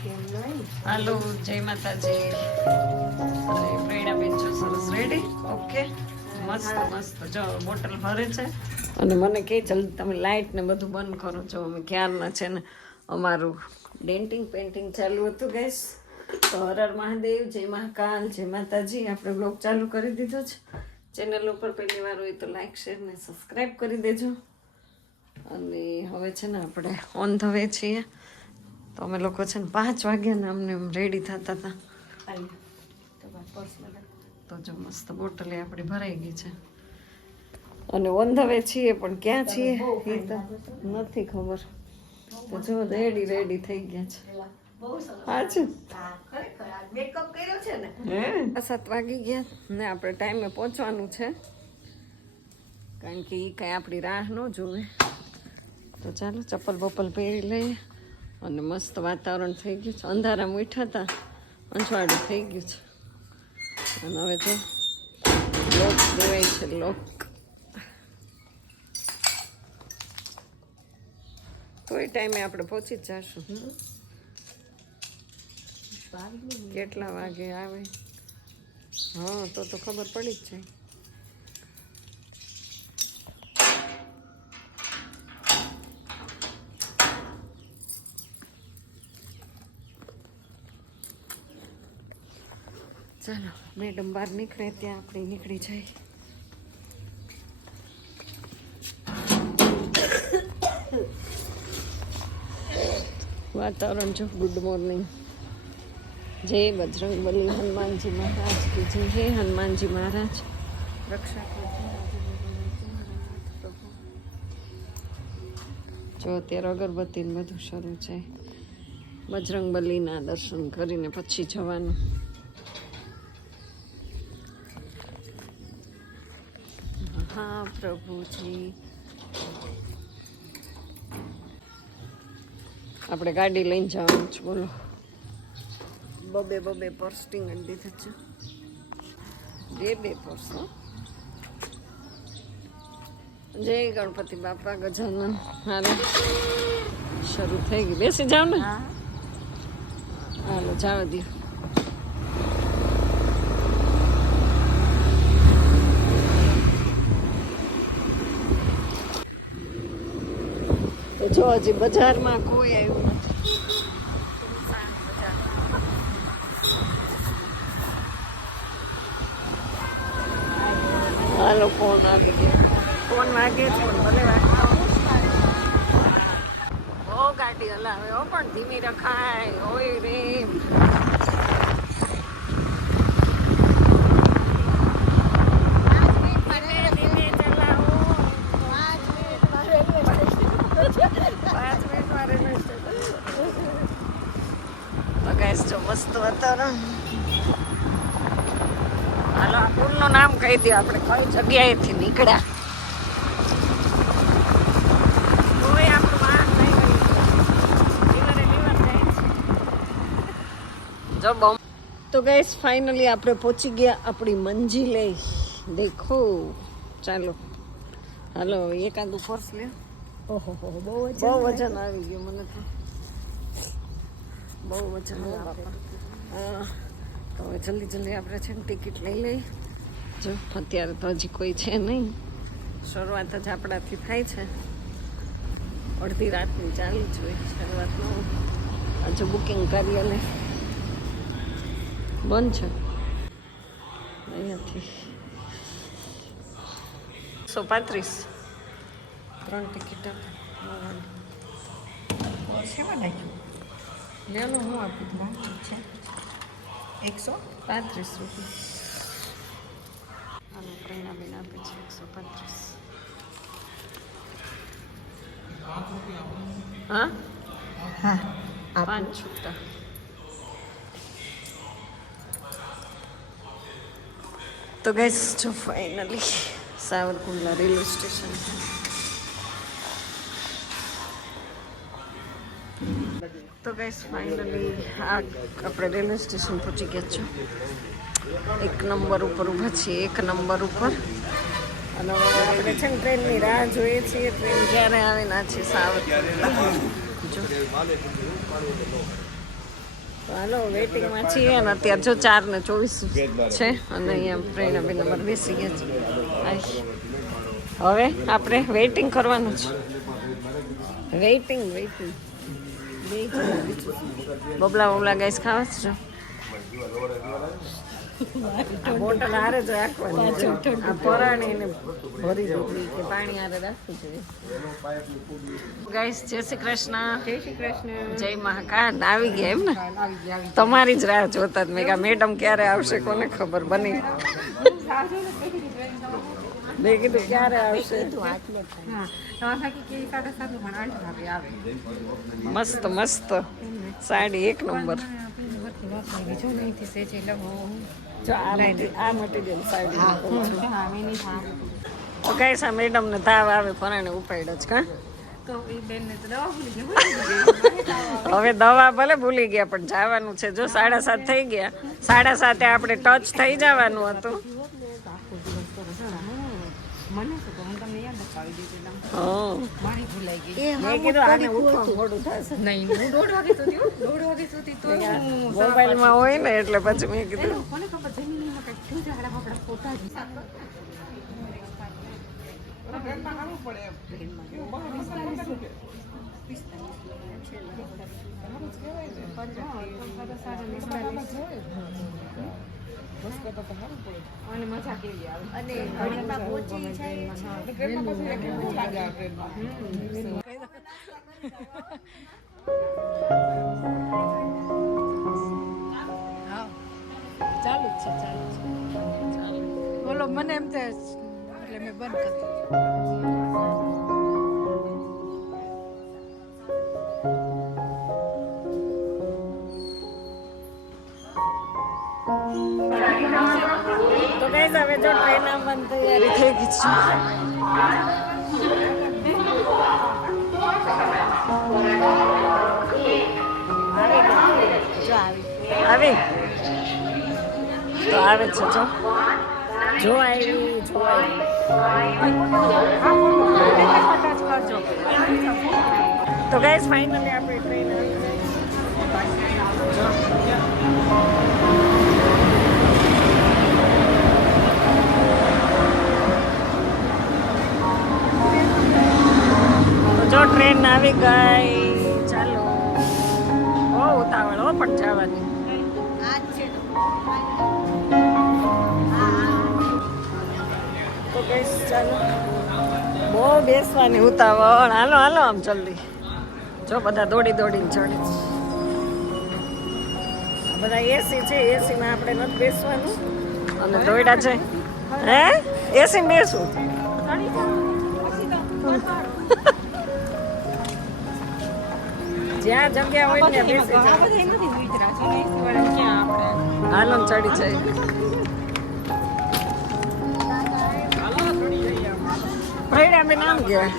હાલો, જય માતાજી. અને પ્રેરણાબેન છો સરસ રેડી? ઓકે, મસ્ત મસ્ત. જો બોટલ ભરે છે અને મને કહે જલ્દી તમે લાઇટ ને બધું બંધ કરો. જો અમે ક્યારના છે ને અમારું ડેન્ટિંગ પેન્ટિંગ ચાલુ હતું ગઈસ. તો હર મહાદેવ, જય મહાકાલ, જય માતાજી. આપણે બ્લોગ ચાલુ કરી દીધો છે. ચેનલ ઉપર પહેલી વાર હોય તો લાઈક શેર ને સબસ્ક્રાઈબ કરી દેજો. અને હવે છે ને આપણે ઓન ધ વે છીએ. તો અમે લોકો છે ને 5 વાગ્યાના અમને રેડી થતા હતા. તો જો મસ્ત બોટલે આપણી ભરાઈ ગઈ છે અને ઓન ધ વે છીએ, પણ ક્યાં છીએ એ તો નથી ખબર. તો જો રેડી થઈ ગયા છે. મેકઅપ કર્યો છે ને. 7 વાગી ગયા ને આપણે ટાઈમે પહોંચવાનું છે, કારણ કે એ કાંઈ આપણી રાહ ન જોવે. તો ચાલો ચપ્પલ બપ્પલ પહેરી લઈએ. અને મસ્ત વાતાવરણ થઈ ગયું છે. અંધારામાં ઉઠ્યા હતા, અંજવાળું થઈ ગયું છે. અને હવે તો લોક દેવાય છે, લોક. કોઈ ટાઈમે આપણે પહોંચી જ જશું. કેટલા વાગે આવે? હા, તો ખબર પડી જ જાય. ચાલો, મેડમ બહાર નીકળે ત્યાં આપણે નીકળી જાય. વાતાવરણ જો ગુડ મોર્નિંગ. જય બજરંગ બલી, હનુમાનજી મહારાજ की जय. હે હનુમાનજી મહારાજ રક્ષા કરજો. જો અત્યારે અગરબત્તી ને બધું શરૂ છે. બજરંગ બલીના દર્શન કરીને પછી જવાનું. હા પ્રભુજી. આપણે ગાડી લઈને જવાનું છે. બોલો, બબે પર્સ ટીંગણ દીધા છે. બે પર્સ. જય ગણપતિ બાપા ગજાનન. હાલો, શરૂ થઈ ગઈ. બેસી જાવ ને. હાલો, જવા દો. તો જો હજી બજારમાં કોઈ આવ્યું નથી. હાલો, ફોન આવી ગયો. ફોન વાગે છે પણ ભલે વાગતા. બહુ ગાડી હલાવે હો, પણ ધીમી રખાય. હોય રે. જો મસ્ત વાતાવરણ. હાલો, આ પુલનું નામ કહી દો, આપણે કઈ જગ્યાએથી નીકળ્યા. જો બમ. તો ગાઈસ ફાઇનલી આપણે પહોંચી ગયા આપણી મંજિલે. દેખો. ચાલો, હાલો, એકાદું પર્સ લે. ઓહો, બહુ વજન આવી ગયું મને તો. બહુ વજન બાપા. તો હવે જલ્દી આપણે છે ને ટિકિટ લઈ લઈ. જો અત્યારે તો હજી કોઈ છે નહીં. શરૂઆત જ આપણાથી થાય છે. અડધી રાતની ચાલુ જ હોય શરૂઆતનું. હજુ બુકિંગ કાર્યાલય બંધ છે અહીંયાથી. 135 3 ટિકિટ લેલો. હું આપી દઉં છે 135 રૂપિયા. આનું પ્રેરણાબેન આપે છે 135. હા હા, 5 છૂટા. તો ગઈસ જો ફાઇનલી સાવરકુંડલા રેલવે સ્ટેશન. તો ગઈસ ફાઇનલી આપણે રેલવે સ્ટેશન પહોંચી ગયા છો. 1 નંબર ઉપર ઊભા છીએ, 1 નંબર ઉપર. અને આપણે છે ને ટ્રેનની રાહ જોઈએ છીએ. ટ્રેન ક્યારે આવે ના છે સાવરકુંડલા. જો હાલો વેઇટિંગમાં છીએ અને અત્યારે જો 4:24 છે અને અહીંયા પ્રેરણાબેન અમારે બેસી ગયા છે. હવે આપણે વેઇટિંગ કરવાનું છે. વેઇટિંગ બબલા ગાઈસ ખાવા જ છે. બોટલ હારે જ રાખવાની, આ પરાણીને ભરી દીધી કે પાણી હારે રાખવું જોઈએ. ગાઈસ જય શ્રી કૃષ્ણ. જય મહાકાળ. આવી ગયા એમ ને? તમારી જ રાહ જોતા જ મેં કહ્યું મેડમ ક્યારે આવશે કોને ખબર. બની મેં કીધું ક્યારે આવશે. મસ્ત મસ્ત સાડી એક નંબર. જો આ મટીરિયલ સાડી તો કઈ સા મેડમ ને તાવ આવે ફરાણે ઉપાડ્યો જ કા. હવે દવા ભલે ભૂલી ગયા પણ જવાનું છે. જો 7:30 થઈ ગયા, 7:30 આપણે ટચ થઈ જવાનું હતું. મોબાઈલમાં હોય ને એટલે પછી મેં કીધું અને મજા કેવી આવે અને ઘડીમાં પહોંચી જાય છે. ટ્રેનમાં પછી કેવું લાગે આ ટ્રેનમાં. હા ચાલુ જ છે. બોલો મને એમ થાય એટલે મેં બંધ કરી તો ગાઈસ હવે જો ટ્રેન આવવાની તૈયારી થઈ ગઈ છે. આવી તો આવે છે. જો આવી તો ગાઈસ ફાઇનલી આપણે ટ્રેન આવી જો ટ્રેન આવી ગઈ. ચાલો બહુ ઉતાવળ હો પણ જવાની. તો ગાઈસ ચાલો બહુ બેસવાની ઉતાવળ. હાલો આમ જલ્દી. જો બધા દોડીને ચડે છે. બધા એસી છે, એસીમાં આપણે નથી બેસવાનું અને દોડ્યા છે. હે એસી બેસું જ્યાં જગ્યા હોય ને બેસી હાલો ચડી જાય. ભૈડા બેન આમ ગયા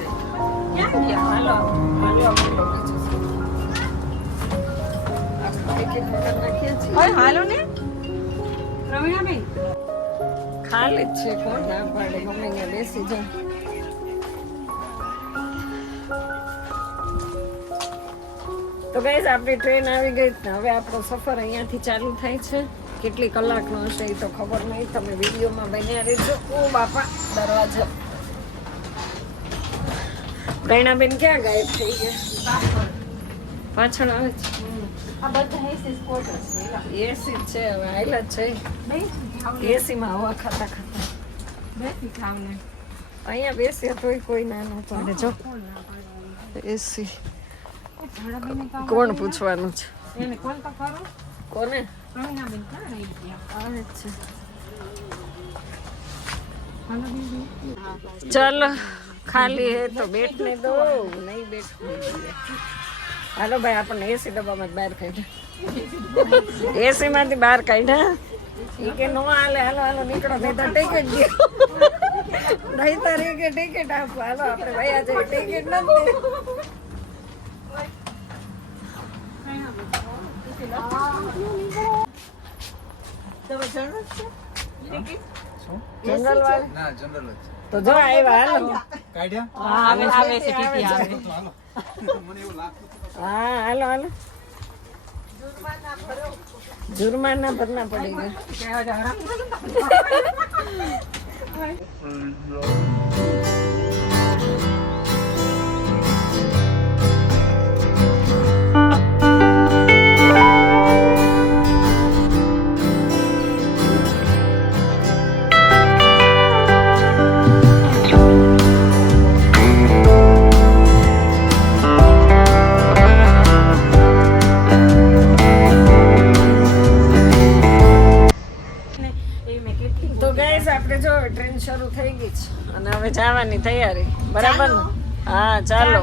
હાલો હાલો ને પ્રવીણાબેન ખાલી જ છે. કોણ ના પાડે. મમ્મી બેસી જાય. તો ગાઈસ આપણી ટ્રેન આવી ગઈ. હવે આપણો સફર અહીંયાથી ચાલુ થાય છે. કેટલી કલાકનો હશે એ તો ખબર નહીં. તમે વિડીયોમાં બન્યા રહેજો. ઓ બાપા દરવાજા. પ્રવીણાબેન ક્યાં ગાયબ થઈ ગયા? પાછળ આવે છે. આ બધા એસી સ્પોર્ટર્સ છે. એસી છે હવે આયલા છે. એસીમાં હવા ખાતા બેસી ખાવને અહીંયા બેસીએ તોય કોઈ ના પાડે. જો એસી કોણ પૂછવાનું છે એને? કોલ તો કરો. કોને? પ્રવીણાબેન ક્યાં રહી ગયા? આવે છે. ચાલો ખાલી હે તો બેઠને દો. નહીં બેઠને. હાલો ભાઈ આપણને એસી ડબ્બામાં જ બહાર કાઢ્યા. એસી માંથી બહાર કાઢ્યા. એ કે નો હાલે. હાલો નીકળો. નહીં તો ટિકિટ દો. નહીં તો રે કે ટિકિટ આપો. હાલો આપણે ભાઈ આજે ટિકિટ નથી. જનરલ વાળા તો જો આવ્યા. હાલો કાઢ્યા. આવે છે ટીટી આવે. હા હાલો जुर्माना भरना पड़ेगा। તો ગાઈસ આપણે જો ટ્રેન શરૂ થઈ ગઈ છે અને હવે જવાની તૈયારી બરાબર ને? હા ચાલો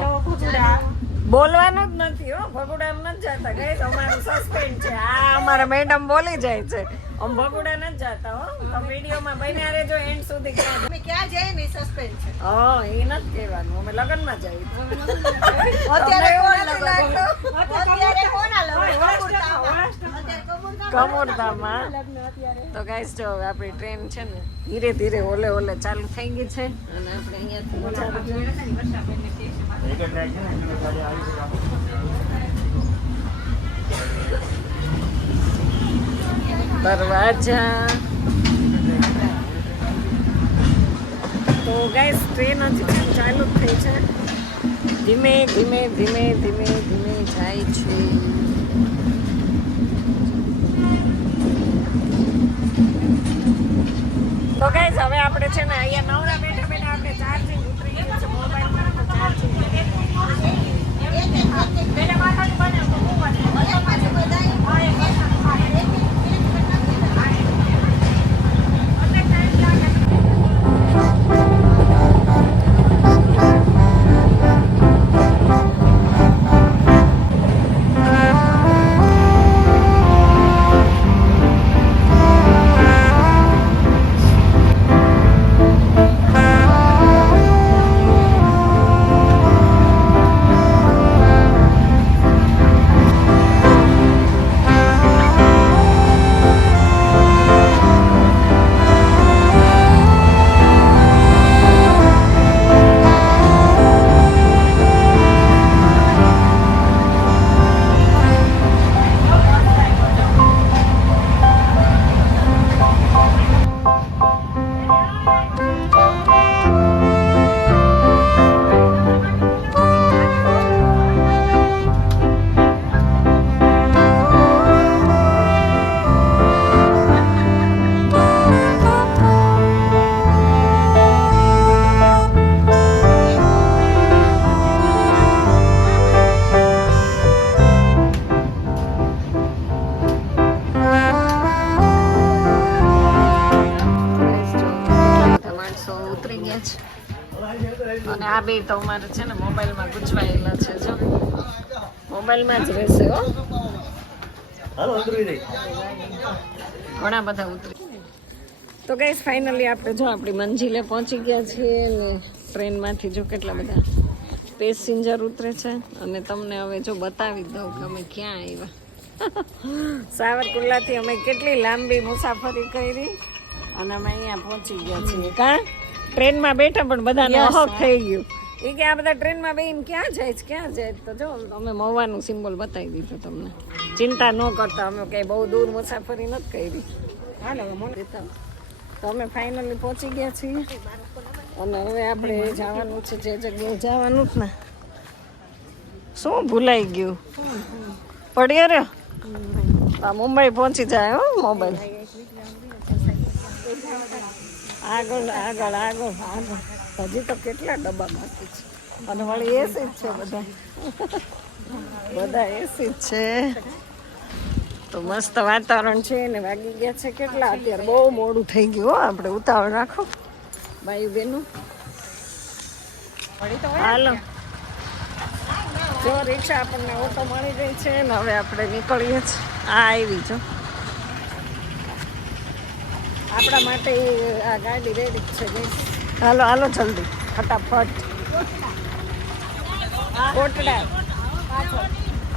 બોલવાનું જ નથી હો ભગુડા નથી જતા ગાઈસ અમારું સસ્પેન્ડ છે આ અમારા મેડમ બોલી જાય છે આમ ભગુડા નથી જતા હો તો વિડીયોમાં બન્યા રહેજો એન્ડ સુધી ક્યાં જાય ને સસ્પેન્ડ છે હા એ નથી કહેવાનું અમે લગનમાં જઈએ કમોરધામાં તો ગાઈસ જો આપણી ટ્રેન છે ને ધીરે ધીરે ઓલે ઓલે ચાલુ થઈ ગઈ છે અને આપણે અહીંયાથી દરવાજા તો ગાઈસ ટ્રેન હજી ચાલુ જ થઈ છે ધીમે ધીમે ધીમે ધીમે ધીમે જાય છે તો ગાઈસ હવે આપણે છે ને અહીંયા નવરા બેઠા બેઠા આપણે ચાર્જિંગ ઉતરી ગયું છે મોબાઈલમાં તો ચાર્જિંગ અને આ બે તો અમારે છે ને મોબાઈલમાં ગૂંચવાયેલા છે જો મોબાઈલમાં જ રહેશે હો ઘણા બધા ઉતરી તો ગાઈસ ફાઇનલી આપણે જો આપણી મંજિલે પહોંચી ગયા છીએ ને ટ્રેનમાંથી જો કેટલા બધા પેસેન્જર ઉતરે છે અને તમને હવે જો બતાવી દઉં કે અમે ક્યાં આવ્યા સાવરકુંડલાથી અમે કેટલી લાંબી મુસાફરી કરી અને અમે અહીંયા પહોંચી ગયા છીએ કાં ટ્રેનમાં બેઠા પણ બધાને હક થઈ ગયું એ કે આ બધા ટ્રેનમાં બેહીને ક્યાં જાય તો જો અમે મહુવાનું સિમ્બોલ બતાવી દીધું તમને ચિંતા ન કરતા અમે કંઈ બહુ દૂર મુસાફરી નથી કરી તો અમે ફાઇનલી પહોંચી ગયા છીએ અને હવે આપણે જવાનું છે જે જગ્યાએ જવાનું જ ને શું ભૂલાઈ ગયું પડ્યો રે મુંબઈ પહોંચી જાય હો મોબાઈલ આગળ આગળ આગળ આગળ હજી તો કેટલા ડબ્બા બાકી છે અને વળી એસી જ છે બધા એસી જ છે તો મસ્ત વાતાવરણ છે ને વાગી ગયા છે કેટલા અત્યારે બહુ મોડું થઈ ગયું હો આપણે ઉતાવળ રાખો ભાઈ બહેનો હાલો જો રિક્ષા આપણને ઓટો મળી ગઈ છે ને હવે આપણે નીકળીએ છીએ આ આવી જો આપણા માટે આ ગાડી રેડી છે હાલો હાલો જલ્દી ફટાફટ કોટડા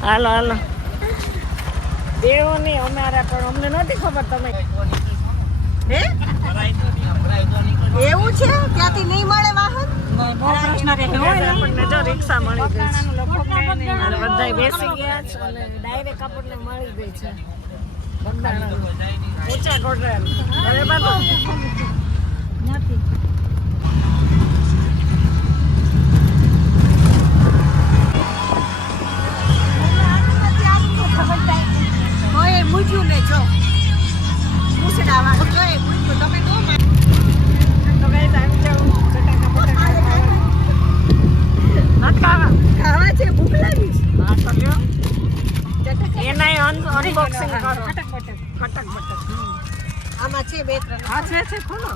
હાલો હાલો દેવો નહીં અમારા પણ અમને નહોતી ખબર તમે હે એવું છે ત્યાંથી નહીં મળે વાહન આપણને જો રિક્ષા મળી ગઈ છે અને બધાય બેસી ગયા છે અને ડાયરેક્ટ આપણને મળી ગઈ છે ઊંચા કોટરાલ હવે બાબા મૂક્યું ને જો પૂછડાવા જો એ મૂક્યું તમે નો તો ગાઈસ આવી જાવ બટાકા ખાવા છે ભૂખ લાગી છે હા તો લ્યો એનાય અનબોક્સિંગ કરો ખટક બટક ખટક બટક આમાં છે બે ત્રણ હા છે ખોલો